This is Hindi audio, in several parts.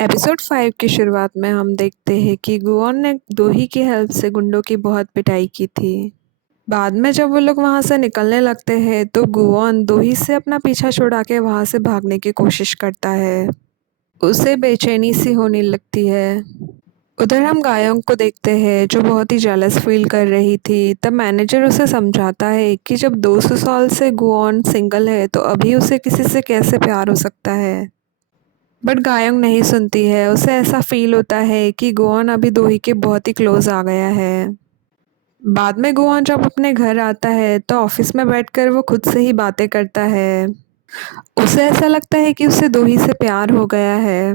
एपिसोड 5 की शुरुआत में हम देखते हैं कि गुआन ने दोही की हेल्प से गुंडों की बहुत पिटाई की थी। बाद में जब वो लोग वहां से निकलने लगते हैं तो गुआन दोही से अपना पीछा छुड़ा के वहां से भागने की कोशिश करता है। उसे बेचैनी सी होने लगती है। उधर हम गायों को देखते हैं जो बहुत ही जेलस फील कर रही थी। तब मैनेजर उसे समझाता है कि जब 200 साल से गुआन सिंगल है तो अभी उसे किसी से कैसे प्यार हो सकता है। बट गायोंग नहीं सुनती है। उसे ऐसा फील होता है कि गोवन अभी दोही के बहुत ही क्लोज आ गया है। बाद में गोवन जब अपने घर आता है तो ऑफिस में बैठकर वो खुद से ही बातें करता है। उसे ऐसा लगता है कि उसे दोही से प्यार हो गया है।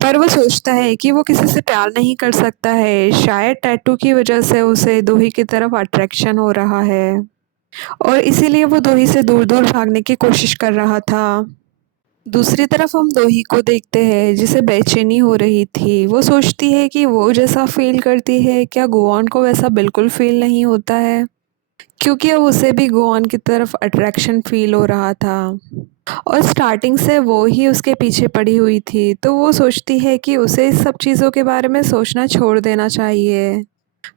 पर वो सोचता है कि वो किसी से प्यार नहीं कर सकता है। शायद टैटू की वजह से उसे दोही की तरफ अट्रैक्शन हो रहा है और इसीलिए वो दोही से दूर दूर भागने की कोशिश कर रहा था। दूसरी तरफ हम दोही को देखते हैं जिसे बेचैनी हो रही थी। वो सोचती है कि वो जैसा फील करती है क्या गोवान को वैसा बिल्कुल फील नहीं होता है, क्योंकि अब उसे भी गोवान की तरफ अट्रैक्शन फील हो रहा था और स्टार्टिंग से वो ही उसके पीछे पड़ी हुई थी। तो वो सोचती है कि उसे इस सब चीज़ों के बारे में सोचना छोड़ देना चाहिए।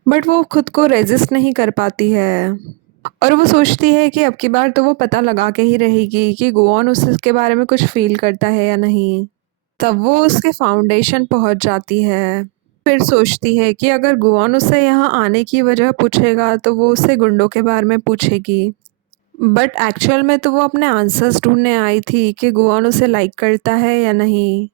बट वो खुद को रेजिस्ट नहीं कर पाती है और वो सोचती है कि अब की बार तो वो पता लगा के ही रहेगी कि गोवान उसके बारे में कुछ फ़ील करता है या नहीं। तब वो उसके फाउंडेशन पहुंच जाती है। फिर सोचती है कि अगर गोवान उससे यहाँ आने की वजह पूछेगा तो वो उससे गुंडों के बारे में पूछेगी। बट एक्चुअल में तो वो अपने आंसर्स ढूंढने आई थी कि गोवान उसे लाइक करता है या नहीं।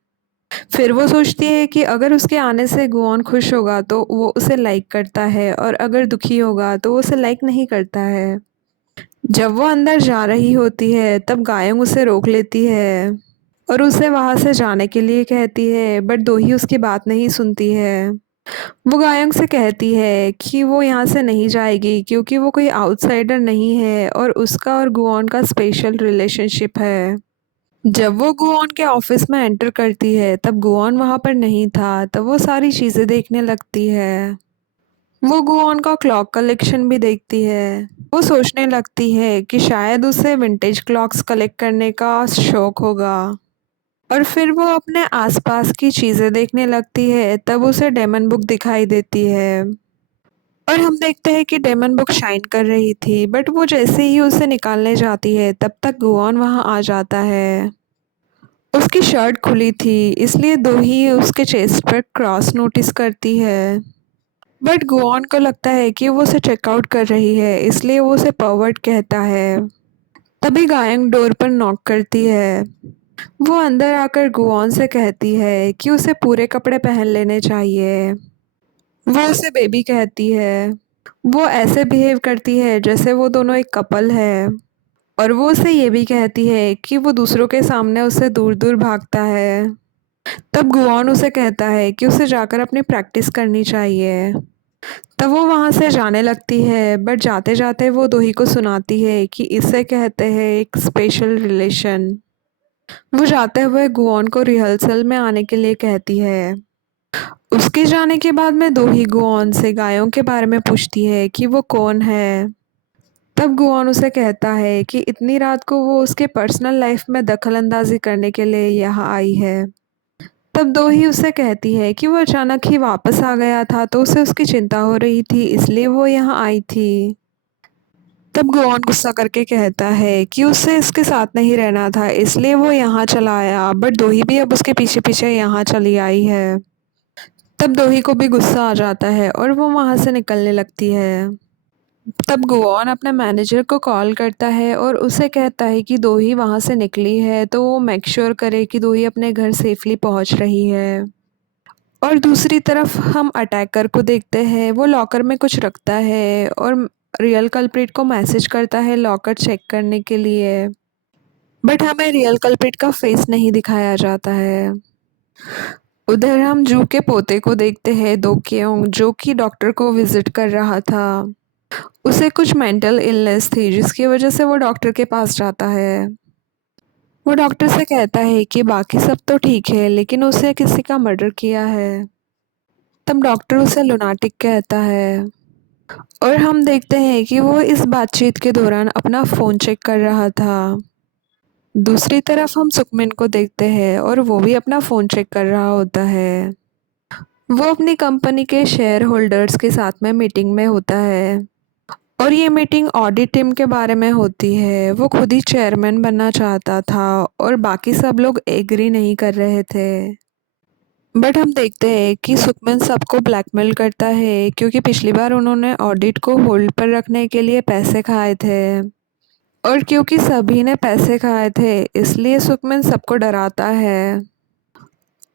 फिर वो सोचती है कि अगर उसके आने से गोवान खुश होगा तो वो उसे लाइक करता है और अगर दुखी होगा तो वो उसे लाइक नहीं करता है। जब वो अंदर जा रही होती है तब गायंग उसे रोक लेती है और उसे वहाँ से जाने के लिए कहती है। बट दोही उसकी बात नहीं सुनती है। वो गायंग से कहती है कि वो यहाँ से नहीं जाएगी क्योंकि वो कोई आउटसाइडर नहीं है और उसका और गुआन का स्पेशल रिलेशनशिप है। जब वो गुआन के ऑफिस में एंटर करती है तब गुआन वहाँ पर नहीं था। तब वो सारी चीज़ें देखने लगती है। वो गुआन का क्लॉक कलेक्शन भी देखती है। वो सोचने लगती है कि शायद उसे विंटेज क्लॉक्स कलेक्ट करने का शौक होगा और फिर वो अपने आसपास की चीज़ें देखने लगती है। तब उसे डेमन बुक दिखाई देती है और हम देखते हैं कि डेमन बुक शाइन कर रही थी। बट वो जैसे ही उसे निकालने जाती है तब तक गुआन वहाँ आ जाता है। उसकी शर्ट खुली थी इसलिए दो ही उसके चेस्ट पर क्रॉस नोटिस करती है। बट गुआन को लगता है कि वो उसे चेकआउट कर रही है इसलिए वो उसे परवर्ट कहता है। तभी गायंग डोर पर नॉक करती है। वो अंदर आकर गुआन से कहती है कि उसे पूरे कपड़े पहन लेने चाहिए। वो उसे बेबी कहती है। वो ऐसे बिहेव करती है जैसे वो दोनों एक कपल है और वो उसे ये भी कहती है कि वो दूसरों के सामने उससे दूर दूर भागता है। तब गुआन उसे कहता है कि उसे जाकर अपनी प्रैक्टिस करनी चाहिए। तब वो वहाँ से जाने लगती है। बट जाते जाते वो दोही को सुनाती है कि इसे कहते हैं एक स्पेशल रिलेशन। वो जाते हुए गुआन को रिहर्सल में आने के लिए कहती है। उसके जाने के बाद में दोही गुआन से गायों के बारे में पूछती है कि वो कौन है। तब गुआन उसे कहता है कि इतनी रात को वो उसके पर्सनल लाइफ में दखल अंदाजी करने के लिए यहाँ आई है। तब दोही उसे कहती है कि वो अचानक ही वापस आ गया था तो उसे उसकी चिंता हो रही थी इसलिए वो यहाँ आई थी। तब गुआन गुस्सा करके कहता है कि उसे इसके साथ नहीं रहना था इसलिए वो यहाँ चला आया। बट दोही भी अब उसके पीछे पीछे यहाँ चली आई है। तब दोही को भी गुस्सा आ जाता है और वो वहाँ से निकलने लगती है। तब गुआन अपने मैनेजर को कॉल करता है और उसे कहता है कि दोही वहाँ से निकली है तो वो मेक श्योर करे कि दोही अपने घर सेफली पहुँच रही है। और दूसरी तरफ हम अटैकर को देखते हैं। वो लॉकर में कुछ रखता है और रियल कल्प्रिट को मैसेज करता है लॉकर चेक करने के लिए। बट हमें रियल कल्प्रिट का फेस नहीं दिखाया जाता है। उधर हम जू के पोते को देखते हैं दो क्योंग, जो कि डॉक्टर को विजिट कर रहा था। उसे कुछ मेंटल इलनेस थी जिसकी वजह से वो डॉक्टर के पास जाता है। वो डॉक्टर से कहता है कि बाकी सब तो ठीक है लेकिन उसे किसी का मर्डर किया है। तब डॉक्टर उसे लुनाटिक कहता है और हम देखते हैं कि वो इस बातचीत के दौरान अपना फ़ोन चेक कर रहा था। दूसरी तरफ हम सुकमिन को देखते हैं और वो भी अपना फ़ोन चेक कर रहा होता है। वो अपनी कंपनी के शेयर होल्डर्स के साथ में मीटिंग में होता है और ये मीटिंग ऑडिट टीम के बारे में होती है। वो खुद ही चेयरमैन बनना चाहता था और बाकी सब लोग एग्री नहीं कर रहे थे। बट हम देखते हैं कि सुकमन सबको ब्लैकमेल करता है क्योंकि पिछली बार उन्होंने ऑडिट को होल्ड पर रखने के लिए पैसे खाए थे और क्योंकि सभी ने पैसे खाए थे इसलिए सुकमन सबको डराता है।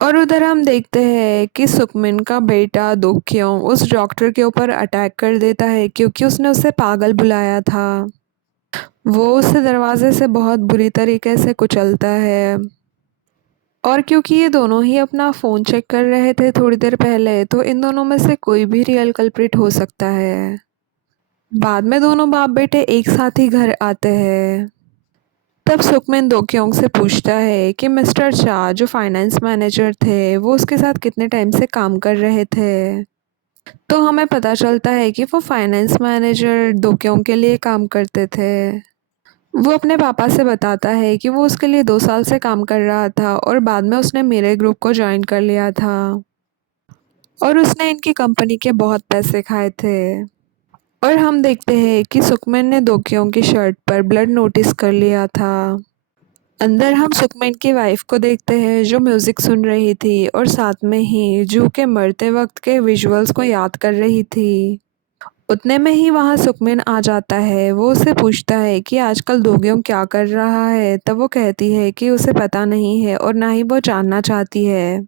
और उधर हम देखते हैं कि सुकमिन का बेटा दोक्यों उस डॉक्टर के ऊपर अटैक कर देता है क्योंकि उसने उसे पागल बुलाया था। वो उसे दरवाजे से बहुत बुरी तरीके से कुचलता है और क्योंकि ये दोनों ही अपना फ़ोन चेक कर रहे थे थोड़ी देर पहले तो इन दोनों में से कोई भी रियल कल्प्रिट हो सकता है। बाद में दोनों बाप बेटे एक साथ ही घर आते हैं। तब सुकमिन दोक्योंग से पूछता है कि मिस्टर शाह जो फाइनेंस मैनेजर थे वो उसके साथ कितने टाइम से काम कर रहे थे। तो हमें पता चलता है कि वो फाइनेंस मैनेजर दोक्योंग के लिए काम करते थे। वो अपने पापा से बताता है कि वो उसके लिए 2 साल से काम कर रहा था और बाद में उसने मेरे ग्रुप को ज्वाइन कर लिया था और उसने इनकी कंपनी के बहुत पैसे खाए थे। और हम देखते हैं कि सुकमिन ने दोक्योंग की शर्ट पर ब्लड नोटिस कर लिया था। अंदर हम सुकमेन की वाइफ को देखते हैं जो म्यूज़िक सुन रही थी और साथ में ही जू के मरते वक्त के विजुअल्स को याद कर रही थी। उतने में ही वहाँ सुकमेन आ जाता है। वो उससे पूछता है कि आजकल दोग्योंग क्या कर रहा है। तब वो कहती है कि उसे पता नहीं है और ना ही वो जानना चाहती है।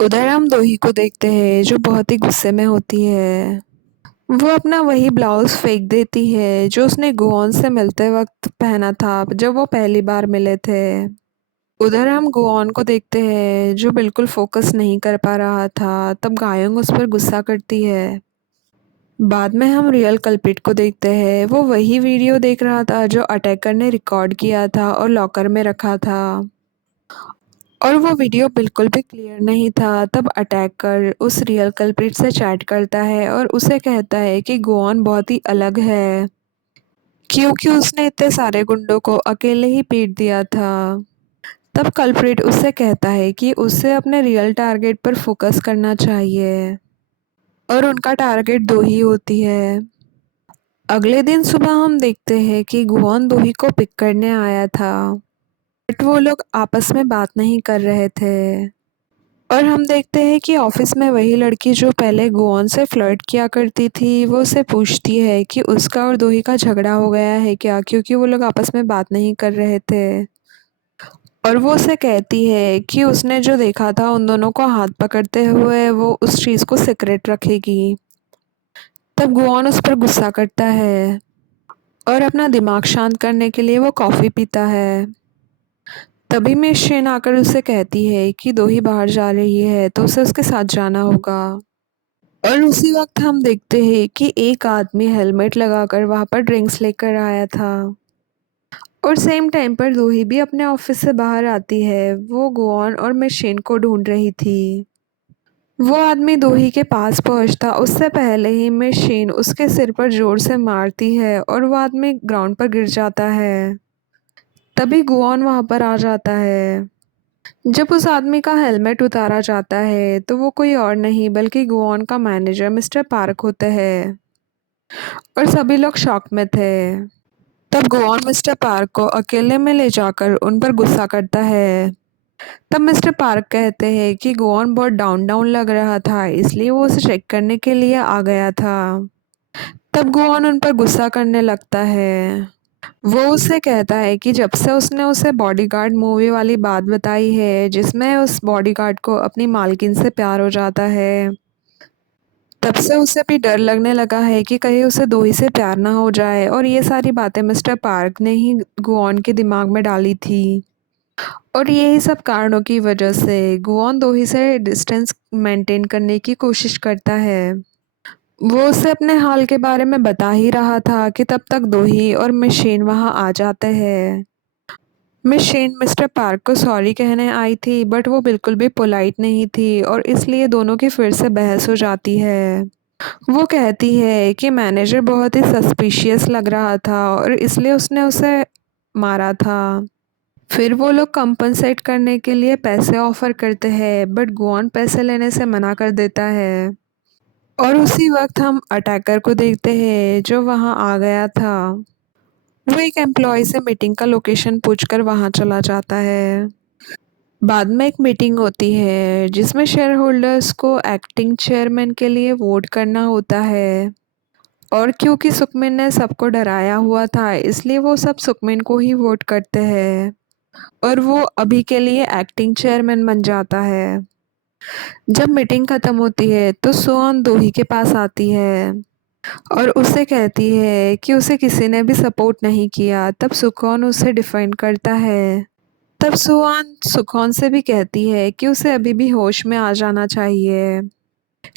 उधर हम दोही को देखते हैं जो बहुत ही गुस्से में होती है। वो अपना वही ब्लाउज़ फेंक देती है जो उसने गुओन से मिलते वक्त पहना था जब वो पहली बार मिले थे। उधर हम गुआन को देखते हैं जो बिल्कुल फोकस नहीं कर पा रहा था। तब गायोंग उस पर गुस्सा करती है। बाद में हम रियल कल्प्रिट को देखते हैं। वो वही वीडियो देख रहा था जो अटैकर ने रिकॉर्ड किया था और लॉकर में रखा था और वो वीडियो बिल्कुल भी क्लियर नहीं था। तब अटैकर उस रियल कल्प्रिट से चैट करता है और उसे कहता है कि गुआन बहुत ही अलग है क्योंकि उसने इतने सारे गुंडों को अकेले ही पीट दिया था। तब कल्प्रिट उससे कहता है कि उसे अपने रियल टारगेट पर फोकस करना चाहिए और उनका टारगेट दो ही होती है। अगले दिन सुबह हम देखते हैं कि गुआन दोही को पिक करने आया था बट वो लोग आपस में बात नहीं कर रहे थे। और हम देखते हैं कि ऑफिस में वही लड़की जो पहले गुआन से फ्लर्ट किया करती थी वो उसे पूछती है कि उसका और दोही का झगड़ा हो गया है क्या क्योंकि वो लोग आपस में बात नहीं कर रहे थे। और वो उसे कहती है कि उसने जो देखा था उन दोनों को हाथ पकड़ते हुए वो उस चीज़ को सीक्रेट रखेगी। तब गुआन उस पर गुस्सा करता है और अपना दिमाग शांत करने के लिए वो कॉफ़ी पीता है। तभी मिस शेन आकर उसे कहती है कि दोही बाहर जा रही है तो उसे उसके साथ जाना होगा। और उसी वक्त हम देखते हैं कि एक आदमी हेलमेट लगाकर वहाँ पर ड्रिंक्स लेकर आया था और सेम टाइम पर दोही भी अपने ऑफिस से बाहर आती है। वो गुआन और मिस शेन को ढूंढ रही थी। वो आदमी दोही के पास पहुंचता उससे पहले ही मशीन उसके सिर पर जोर से मारती है और वो आदमी ग्राउंड पर गिर जाता है। तभी गुआन वहां पर आ जाता है। जब उस आदमी का हेलमेट उतारा जाता है तो वो कोई और नहीं बल्कि गुआन का मैनेजर मिस्टर पार्क होता है और सभी लोग शॉक में थे। तब गुआन मिस्टर पार्क को अकेले में ले जाकर उन पर गुस्सा करता है। तब मिस्टर पार्क कहते हैं कि गुआन बहुत डाउन डाउन लग रहा था इसलिए वो उसे चेक करने के लिए आ गया था। तब गुआन उन पर गुस्सा करने लगता है। वो उससे कहता है कि जब से उसने उसे बॉडीगार्ड मूवी वाली बात बताई है जिसमें उस बॉडीगार्ड को अपनी मालकिन से प्यार हो जाता है तब से उसे भी डर लगने लगा है कि कहीं उसे दोही से प्यार ना हो जाए। और ये सारी बातें मिस्टर पार्क ने ही गुआन के दिमाग में डाली थी और यही सब कारणों की वजह से गुआन दोही से डिस्टेंस मेंटेन करने की कोशिश करता है। वो उसे अपने हाल के बारे में बता ही रहा था कि तब तक दोही और मशीन वहां आ जाते हैं। मशीन मिस्टर पार्क को सॉरी कहने आई थी बट वो बिल्कुल भी पोलाइट नहीं थी और इसलिए दोनों की फिर से बहस हो जाती है। वो कहती है कि मैनेजर बहुत ही सस्पिशियस लग रहा था और इसलिए उसने उसे मारा था। फिर वो लोग कंपनसेट करने के लिए पैसे ऑफर करते हैं, बट गुआन पैसे लेने से मना कर देता है। और उसी वक्त हम अटैकर को देखते हैं जो वहां आ गया था। वो एक एम्प्लॉय से मीटिंग का लोकेशन पूछकर वहां चला जाता है। बाद में एक मीटिंग होती है जिसमें शेयर होल्डर्स को एक्टिंग चेयरमैन के लिए वोट करना होता है। और क्योंकि सुखमिन ने सबको डराया हुआ था, इसलिए वो सब सुखमिन को ही वोट करते हैं। और वो अभी के लिए एक्टिंग चेयरमैन बन जाता है। जब मीटिंग खत्म होती है तो सोअन दोही के पास आती है और उससे कहती है कि उसे किसी ने भी सपोर्ट नहीं किया। तब सुखौन उसे डिफेंड करता है। तब सुआन सुखौन से भी कहती है कि उसे अभी भी होश में आ जाना चाहिए,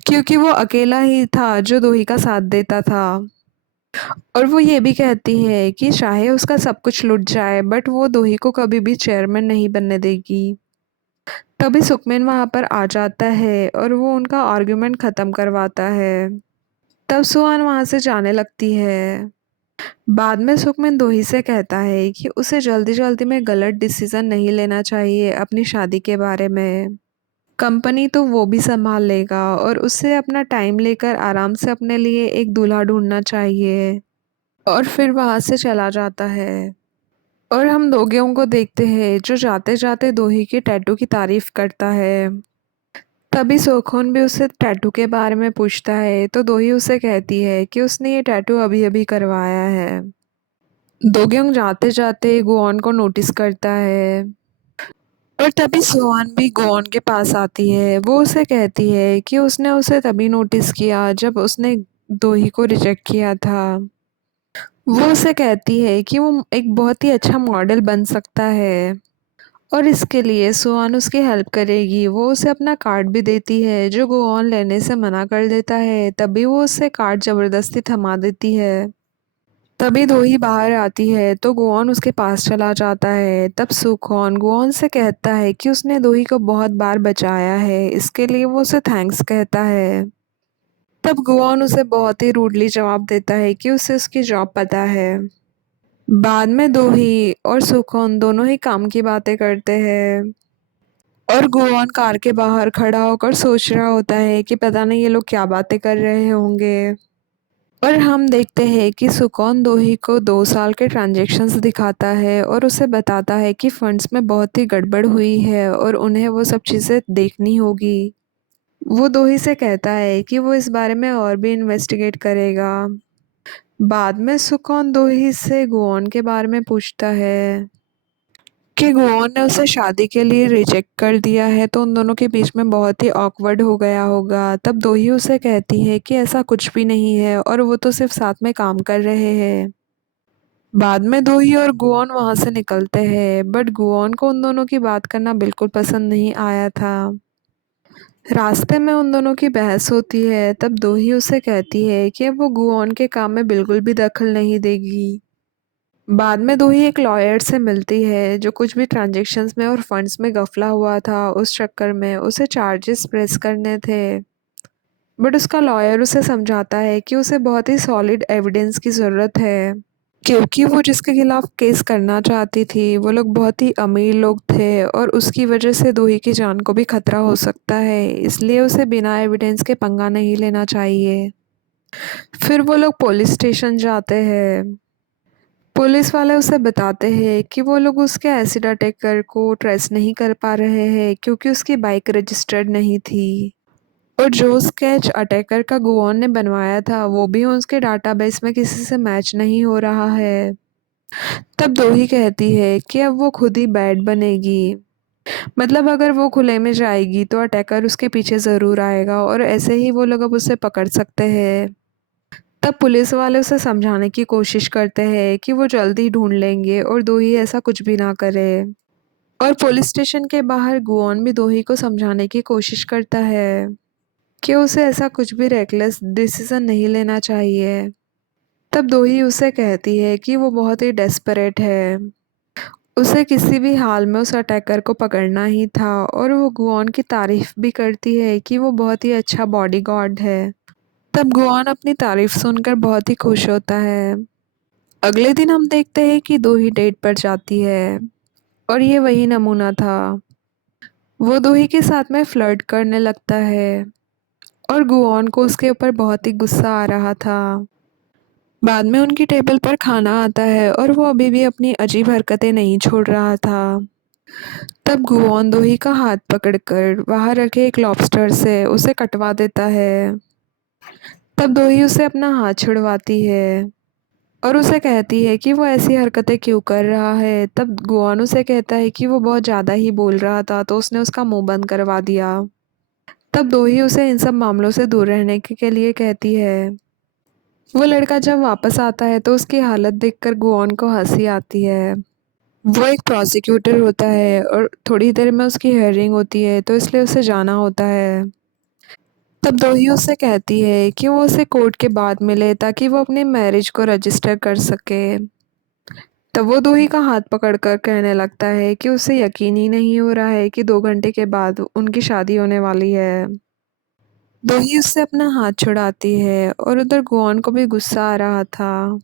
क्योंकि वो अकेला ही था जो दोही का साथ देता था। और वो ये भी कहती है कि चाहे उसका सब कुछ लुट जाए, बट वो दोही को कभी भी चेयरमैन नहीं बनने देगी। तभी सुखमैन वहाँ पर आ जाता है और वो उनका आर्गुमेंट ख़त्म करवाता है। तब सुहान वहाँ से जाने लगती है। बाद में सुखमैन दोही से कहता है कि उसे जल्दी जल्दी में गलत डिसीज़न नहीं लेना चाहिए अपनी शादी के बारे में। कंपनी तो वो भी संभाल लेगा और उससे अपना टाइम लेकर आराम से अपने लिए एक दूल्हा ढूंढना चाहिए। और फिर वहाँ से चला जाता है। और हम दोगेयों को देखते हैं जो जाते जाते दोही के टैटू की तारीफ करता है। तभी सोखोन भी उससे टैटू के बारे में पूछता है, तो दोही उसे कहती है कि उसने ये टैटू अभी अभी करवाया है। दोगेयोंग जाते जाते गुआन को नोटिस करता है। और तभी सुहान भी गुआन के पास आती है। वो उसे कहती है कि उसने उसे तभी नोटिस किया जब उसने दोही को रिजेक्ट किया था। वो उसे कहती है कि वो एक बहुत ही अच्छा मॉडल बन सकता है और इसके लिए सुहान उसकी हेल्प करेगी। वो उसे अपना कार्ड भी देती है जो गोऑन लेने से मना कर देता है। तभी वो उससे कार्ड ज़बरदस्ती थमा देती है। तभी दोही बाहर आती है तो गोऑन उसके पास चला जाता है। तब सुखौन गोऑन से कहता है कि उसने दोही को बहुत बार बचाया है, इसके लिए वो उसे थैंक्स कहता है। तब गोऑन उसे बहुत ही रूडली जवाब देता है कि उसे उसकी जॉब पता है। बाद में दोही और सुखौन दोनों ही काम की बातें करते हैं। और गुआन कार के बाहर खड़ा होकर सोच रहा होता है कि पता नहीं ये लोग क्या बातें कर रहे होंगे। और हम देखते हैं कि सुकौन दोही को 2 साल के ट्रांजैक्शंस दिखाता है और उसे बताता है कि फंड्स में बहुत ही गड़बड़ हुई है और उन्हें वो सब चीज़ें देखनी होगी। वो दोही से कहता है कि वो इस बारे में और भी इन्वेस्टिगेट करेगा। बाद में सुकौन दोही से गुआन के बारे में पूछता है कि गुआन ने उसे शादी के लिए रिजेक्ट कर दिया है, तो उन दोनों के बीच में बहुत ही ऑकवर्ड हो गया होगा। तब दोही उसे कहती है कि ऐसा कुछ भी नहीं है और वो तो सिर्फ साथ में काम कर रहे हैं। बाद में दोही और गुआन वहाँ से निकलते हैं, बट गुआन को उन दोनों की बात करना बिल्कुल पसंद नहीं आया था। रास्ते में उन दोनों की बहस होती है। तब दोही उसे कहती है कि अब वो गुआन के काम में बिल्कुल भी दखल नहीं देगी। बाद में दोही एक लॉयर से मिलती है जो कुछ भी ट्रांजैक्शंस में और फंड्स में गफला हुआ था, उस चक्कर में उसे चार्जेस प्रेस करने थे। बट उसका लॉयर उसे समझाता है कि उसे बहुत ही सॉलिड एविडेंस की ज़रूरत है, क्योंकि वो जिसके खिलाफ केस करना चाहती थी वो लोग बहुत ही अमीर लोग थे और उसकी वजह से दोही की जान को भी खतरा हो सकता है, इसलिए उसे बिना एविडेंस के पंगा नहीं लेना चाहिए। फिर वो लोग पुलिस स्टेशन जाते हैं। पुलिस वाले उसे बताते हैं कि वो लोग उसके एसिड अटैकर को ट्रेस नहीं कर पा रहे हैं क्योंकि उसकी बाइक रजिस्टर्ड नहीं थी। और जो स्केच अटैकर का गुआन ने बनवाया था वो भी उसके डाटाबेस में किसी से मैच नहीं हो रहा है। तब दोही कहती है कि अब वो खुद ही बैड बनेगी। मतलब अगर वो खुले में जाएगी तो अटैकर उसके पीछे ज़रूर आएगा और ऐसे ही वो लोग अब उसे पकड़ सकते हैं। तब पुलिस वाले उसे समझाने की कोशिश करते हैं कि वो जल्दी ढूंढ लेंगे और दोही ऐसा कुछ भी ना करे। और पुलिस स्टेशन के बाहर गुआन भी दोही को समझाने की कोशिश करता है कि उसे ऐसा कुछ भी रेकलेस डिसीजन नहीं लेना चाहिए। तब दोही उसे कहती है कि वो बहुत ही डेस्परेट है, उसे किसी भी हाल में उस अटैकर को पकड़ना ही था। और वो गुआन की तारीफ भी करती है कि वो बहुत ही अच्छा बॉडीगार्ड है। तब गुआन अपनी तारीफ सुनकर बहुत ही खुश होता है। अगले दिन हम देखते हैं कि दोही डेट पर जाती है और ये वही नमूना था। वो दोही के साथ में फ्लर्ट करने लगता है और गुआन को उसके ऊपर बहुत ही गुस्सा आ रहा था। बाद में उनकी टेबल पर खाना आता है और वो अभी भी अपनी अजीब हरकतें नहीं छोड़ रहा था। तब गुआन दोही का हाथ पकड़कर वहां रखे एक लॉबस्टर से उसे कटवा देता है। तब दोही उसे अपना हाथ छुड़वाती है और उसे कहती है कि वो ऐसी हरकतें क्यों कर रहा है। तब गुआन उसे कहता है कि वो बहुत ज़्यादा ही बोल रहा था तो उसने उसका मुंह बंद करवा दिया। तब दोही उसे इन सब मामलों से दूर रहने के लिए कहती है। वो लड़का जब वापस आता है तो उसकी हालत देखकर गुआन को हंसी आती है। वो एक प्रोसिक्यूटर होता है और थोड़ी देर में उसकी हियरिंग होती है तो इसलिए उसे जाना होता है। तब दोही उससे कहती है कि वो उसे कोर्ट के बाद मिले ताकि वो अपनी मैरिज को रजिस्टर कर सके। तब वो दोही का हाथ पकड़कर कहने लगता है कि उसे यकीन ही नहीं हो रहा है कि 2 घंटे के बाद उनकी शादी होने वाली है। दोही उससे अपना हाथ छुड़ाती है और उधर गुआन को भी गुस्सा आ रहा था।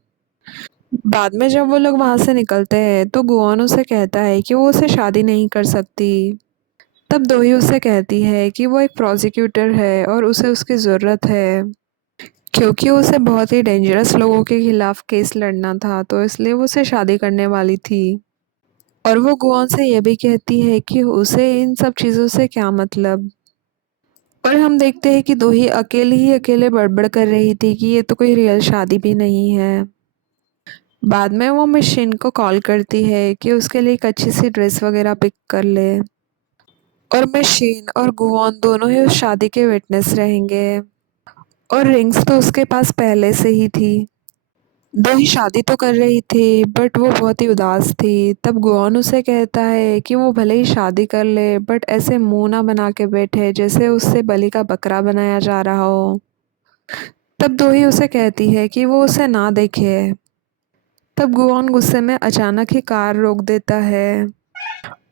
बाद में जब वो लोग वहां से निकलते हैं तो गुआन उसे कहता है कि वो उसे शादी नहीं कर सकती। तब दोही उसे कहती है कि वो एक प्रोसिक्यूटर है और उसे उसकी ज़रूरत है क्योंकि उसे बहुत ही डेंजरस लोगों के खिलाफ केस लड़ना था तो इसलिए वो उसे शादी करने वाली थी। और वो गुआन से ये भी कहती है कि उसे इन सब चीज़ों से क्या मतलब। और हम देखते हैं कि दोही अकेले ही अकेले बड़बड़ कर रही थी कि ये तो कोई रियल शादी भी नहीं है। बाद में वो मशीन को कॉल करती है कि उसके लिए एक अच्छी सी ड्रेस वगैरह पिक कर ले। और मशीन और गुआन दोनों ही उस शादी के विटनेस रहेंगे। और रिंग्स तो उसके पास पहले से ही थी। दोही शादी तो कर रही थी बट वो बहुत ही उदास थी। तब गुआन उसे कहता है कि वो भले ही शादी कर ले बट ऐसे मुंह ना बना के बैठे जैसे उससे बलि का बकरा बनाया जा रहा हो। तब दोही उसे कहती है कि वो उसे ना देखे। तब गुआन गुस्से में अचानक ही कार रोक देता है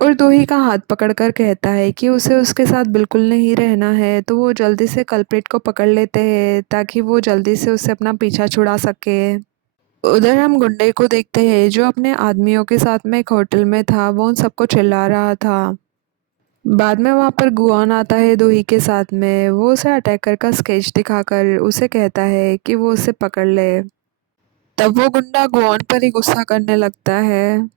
और दोही का हाथ पकड़कर कहता है कि उसे उसके साथ बिल्कुल नहीं रहना है तो वो जल्दी से कल्प्रिट को पकड़ लेते हैं ताकि वो जल्दी से उससे अपना पीछा छुड़ा सके। उधर हम गुंडे को देखते हैं जो अपने आदमियों के साथ में एक होटल में था। वो उन सबको चिल्ला रहा था। बाद में वहां पर गुआन आता है दोही के साथ में। वो उसे अटैकर का स्केच दिखाकर उसे कहता है कि वो उसे पकड़ ले। तब वो गुंडा गुआन पर ही गुस्सा करने लगता है।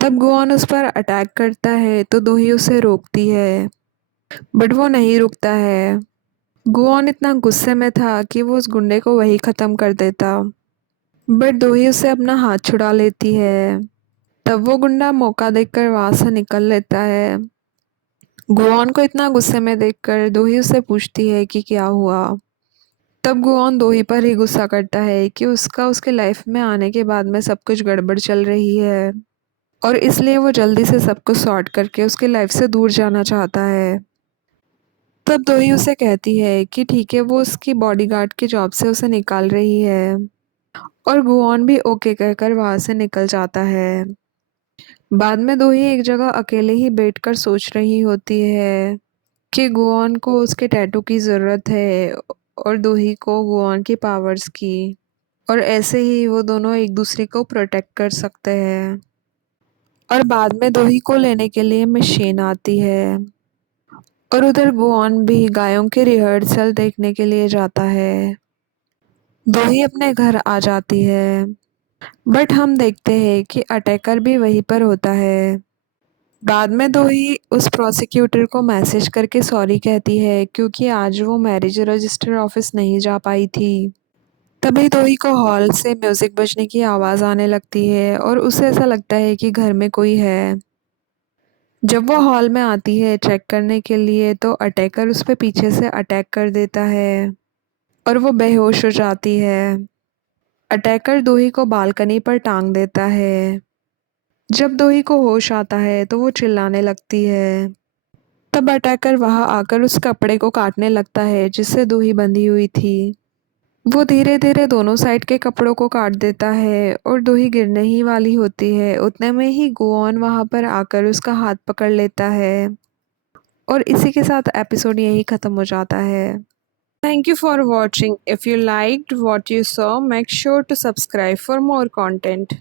तब गुआन उस पर अटैक करता है तो दोही उसे रोकती है बट वो नहीं रुकता है। गुआन इतना गुस्से में था कि वो उस गुंडे को वही खत्म कर देता बट दोही उसे अपना हाथ छुड़ा लेती है। तब वो गुंडा मौका देखकर वहां से निकल लेता है। गुआन को इतना गुस्से में देखकर दोही उससे पूछती है कि क्या हुआ। तब गुआन दोही पर ही गुस्सा करता है कि उसका उसके लाइफ में आने के बाद में सब कुछ गड़बड़ चल रही है और इसलिए वो जल्दी से सब कुछ सॉर्ट करके उसकी लाइफ से दूर जाना चाहता है। तब दोही उसे कहती है कि ठीक है वो उसकी बॉडीगार्ड की जॉब से उसे निकाल रही है और गुआन भी ओके कहकर वहां से निकल जाता है। बाद में दोही एक जगह अकेले ही बैठकर सोच रही होती है कि गुआन को उसके टैटू की ज़रूरत है और दोही को गुआन की पावर्स की। और ऐसे ही वो दोनों एक दूसरे को प्रोटेक्ट कर सकते हैं। और बाद में दोही को लेने के लिए मशीन आती है और उधर गुआन भी गायों के रिहर्सल देखने के लिए जाता है। दोही अपने घर आ जाती है बट हम देखते हैं कि अटैकर भी वहीं पर होता है। बाद में दोही उस प्रोसिक्यूटर को मैसेज करके सॉरी कहती है क्योंकि आज वो मैरिज रजिस्टर ऑफिस नहीं जा पाई थी। तभी दोही को हॉल से म्यूजिक बजने की आवाज़ आने लगती है और उसे ऐसा लगता है कि घर में कोई है। जब वो हॉल में आती है चेक करने के लिए तो अटैकर उस पे पीछे से अटैक कर देता है और वो बेहोश हो जाती है। अटैकर दोही को बालकनी पर टांग देता है। जब दोही को होश आता है तो वो चिल्लाने लगती है। तब अटैकर वहां आकर उस कपड़े को काटने लगता है जिससे दोही बंधी हुई थी। वो धीरे धीरे दोनों साइड के कपड़ों को काट देता है और दोही गिरने ही वाली होती है। उतने में ही गुआन वहां पर आकर उसका हाथ पकड़ लेता है और इसी के साथ एपिसोड यही खत्म हो जाता है। Thank you for watching. If you liked what you saw, make sure to subscribe for more content.